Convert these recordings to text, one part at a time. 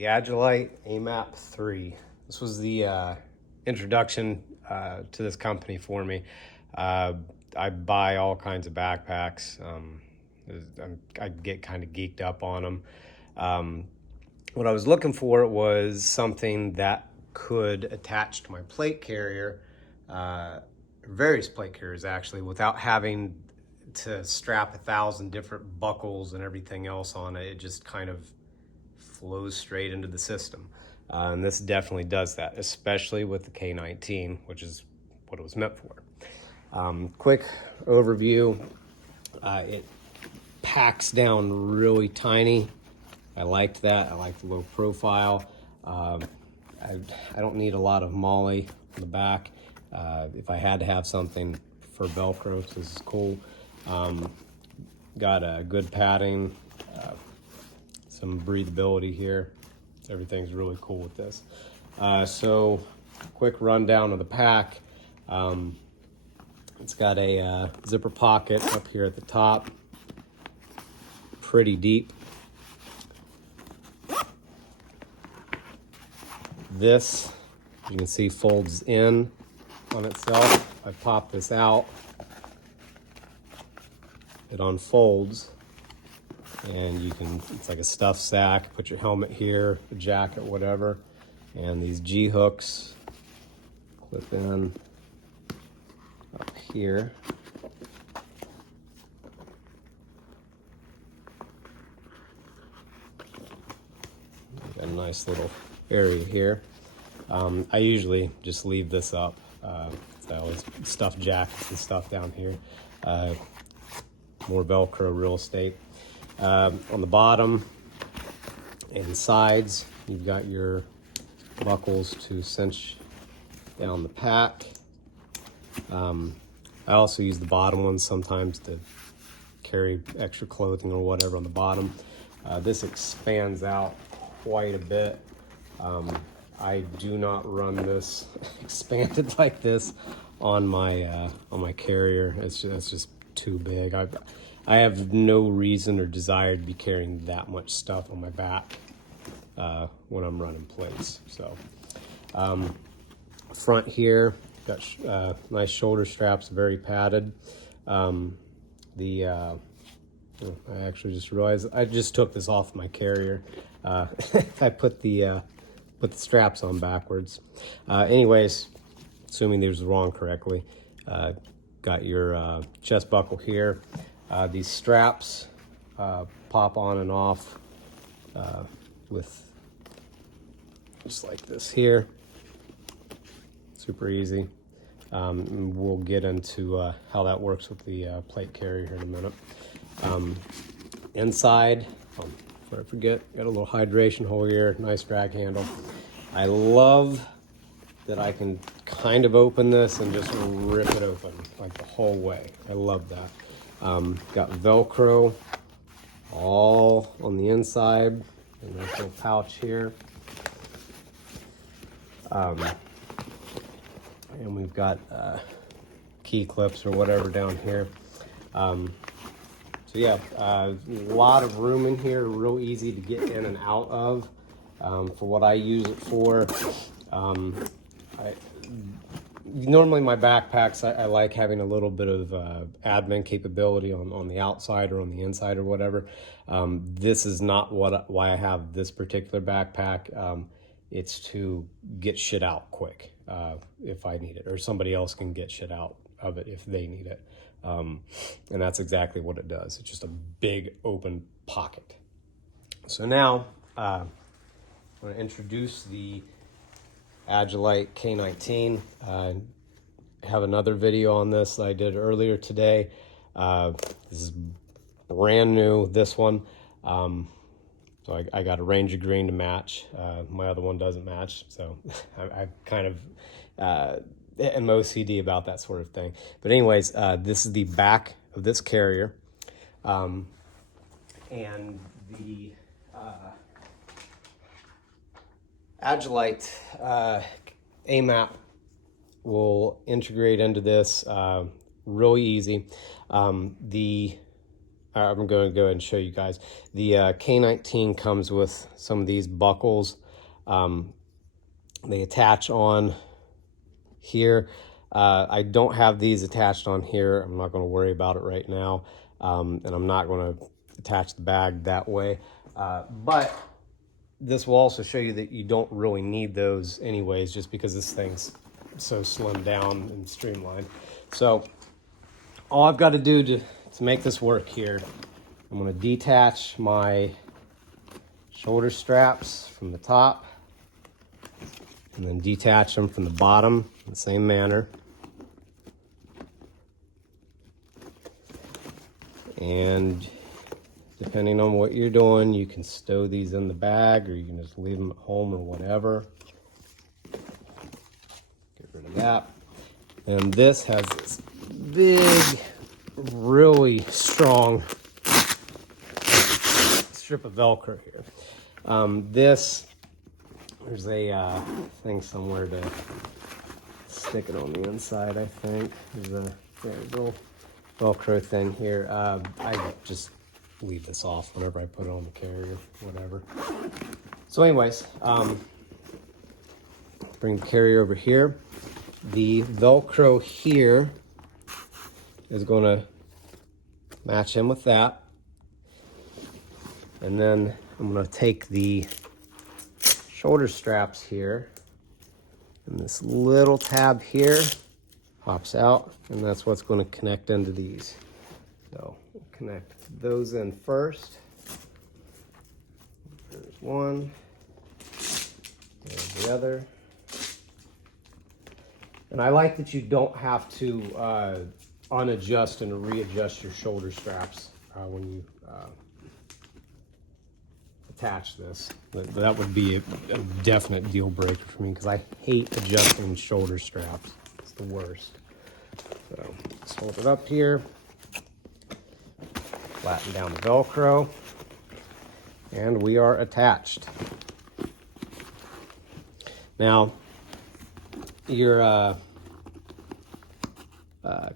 The Agilite AMAP III. This was the introduction to this company for me. I buy all kinds of backpacks. I get kind of geeked up on them. What I was looking for was something that could attach to my plate carrier, various plate carriers actually, without having to strap 1,000 different buckles and everything else on it. It just kind of flows straight into the system. And this definitely does that, especially with the K19, which is what it was meant for. Quick overview, it packs down really tiny. I liked that. I like the low profile. I don't need a lot of MOLLE on the back. If I had to have something for Velcro, this is cool. Got a good padding, some breathability here. Everything's really cool with this. So quick rundown of the pack. It's got a zipper pocket up here at the top, pretty deep. This, you can see, folds in on itself. I pop this out, it unfolds, and you can, it's like a stuffed sack, put your helmet here, a jacket, whatever, and these G hooks clip in up here. Got a nice little area here. I usually just leave this up. So I always stuff jackets and stuff down here. More Velcro real estate. On the bottom and sides, you've got your buckles to cinch down the pack. I also use the bottom ones sometimes to carry extra clothing or whatever on the bottom. This expands out quite a bit. I do not run this expanded like this on my carrier. It's just too big. I have no reason or desire to be carrying that much stuff on my back when I'm running plates. So front here, got nice shoulder straps, very padded. I actually just realized I just took this off my carrier. I put the straps on backwards. Anyways, assuming these were wrong correctly, got your chest buckle here. These straps pop on and off with just like this here. Super easy. We'll get into how that works with the plate carrier here in a minute. Inside, before I forget, got a little hydration hole here, nice drag handle. I love that I can kind of open this and just rip it open like the whole way. I love that. Got Velcro all on the inside, and this little pouch here. And we've got key clips or whatever down here. So yeah, a lot of room in here, real easy to get in and out of. For what I use it for, normally my backpacks, I like having a little bit of admin capability on the outside or on the inside or whatever. This is not why I have this particular backpack. It's to get shit out quick if I need it, or somebody else can get shit out of it if they need it. And that's exactly what it does. It's just a big open pocket. So now I'm going to introduce the Agilite K19. I have another video on this that I did earlier today. This is brand new, this one. So I got a Ranger green to match. My other one doesn't match, so I kind of am OCD about that sort of thing. But anyways, this is the back of this carrier. And the Agilite AMAP will integrate into this really easy. The I'm going to go ahead and show you guys. The K19 comes with some of these buckles. They attach on here. I don't have these attached on here. I'm not going to worry about it right now. And I'm not going to attach the bag that way. But this will also show you that you don't really need those anyways, just because this thing's so slimmed down and streamlined. So all I've got to do to make this work here, I'm going to detach my shoulder straps from the top and then detach them from the bottom in the same manner. And depending on what you're doing, you can stow these in the bag or you can just leave them at home or whatever. Get rid of that. And this has this big, really strong strip of Velcro here. There's a thing somewhere to stick it on the inside, I think. There's a little Velcro thing here. I just leave this off whenever I put it on the carrier, whatever. So anyways, bring the carrier over here. The Velcro here is going to match in with that. And then I'm going to take the shoulder straps here, and this little tab here pops out, and that's what's going to connect into these. So we'll connect those in first. There's one, there's the other. And I like that you don't have to unadjust and readjust your shoulder straps when you attach this. That would be a definite deal breaker for me because I hate adjusting shoulder straps. It's the worst. So let's hold it up here, flatten down the Velcro, and we are attached. Now, your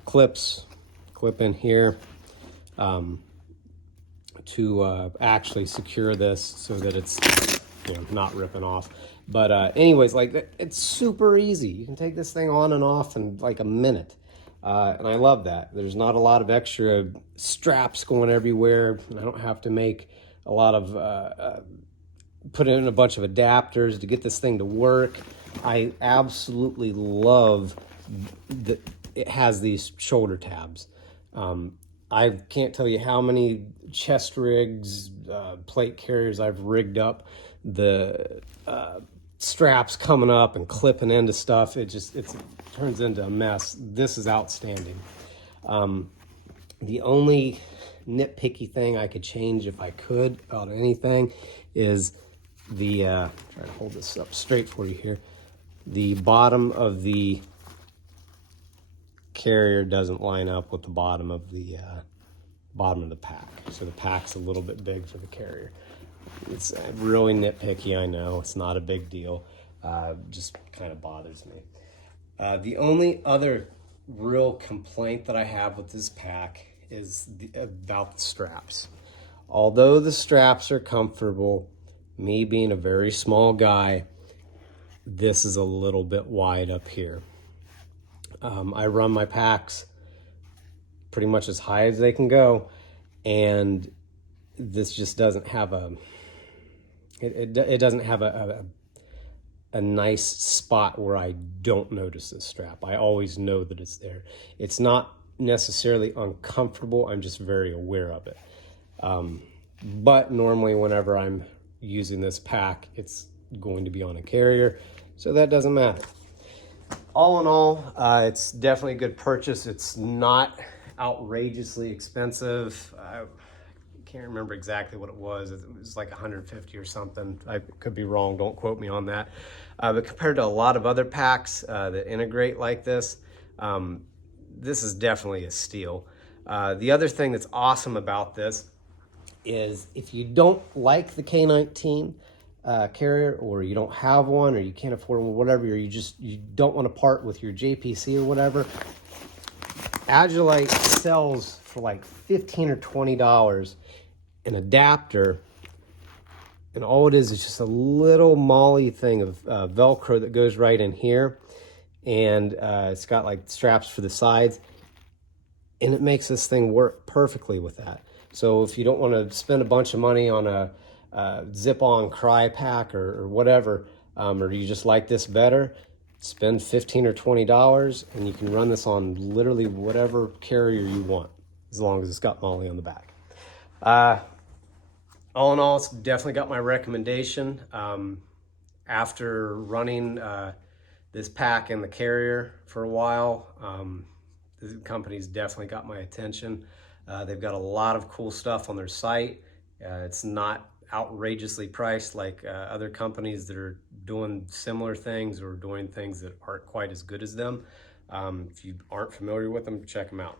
clips clip in here to actually secure this so that it's not ripping off. But anyways, like it's super easy. You can take this thing on and off in like a minute. And I love that. There's not a lot of extra straps going everywhere. And I don't have to make a lot of put in a bunch of adapters to get this thing to work. I absolutely love that it has these shoulder tabs. I can't tell you how many chest rigs, plate carriers I've rigged up, the straps coming up and clipping into stuff. It turns into a mess. This is outstanding. The only nitpicky thing I could change if I could about anything is the, try to hold this up straight for you here. The bottom of the carrier doesn't line up with the bottom of the pack. So the pack's a little bit big for the carrier. It's really nitpicky, I know. It's not a big deal. Just kind of bothers me. The only other real complaint that I have with this pack is about the straps. Although the straps are comfortable, me being a very small guy, this is a little bit wide up here. I run my packs pretty much as high as they can go, and this just doesn't have it doesn't have a nice spot where I don't notice this strap. I always know that it's there. It's not necessarily uncomfortable, I'm just very aware of it. But normally whenever I'm using this pack, it's going to be on a carrier, so that doesn't matter. All in all, it's definitely a good purchase. It's not outrageously expensive. I can't remember exactly what it was. It was like 150 or something. I could be wrong, don't quote me on that. But compared to a lot of other packs that integrate like this, this is definitely a steal. The other thing that's awesome about this is if you don't like the K19 carrier, or you don't have one, or you can't afford one, whatever, or you don't want to part with your JPC or whatever, Agilite sells for like $15 or $20 an adapter, and all it is just a little molly thing of Velcro that goes right in here, and it's got like straps for the sides, and it makes this thing work perfectly with that. So if you don't want to spend a bunch of money on a zip-on cry pack or whatever, or you just like this better, spend $15 or $20 and you can run this on literally whatever carrier you want, as long as it's got molly on the back. All in all, it's definitely got my recommendation. After running this pack in the carrier for a while, the company's definitely got my attention. They've got a lot of cool stuff on their site. It's not outrageously priced like other companies that are doing similar things or doing things that aren't quite as good as them. If you aren't familiar with them, check them out.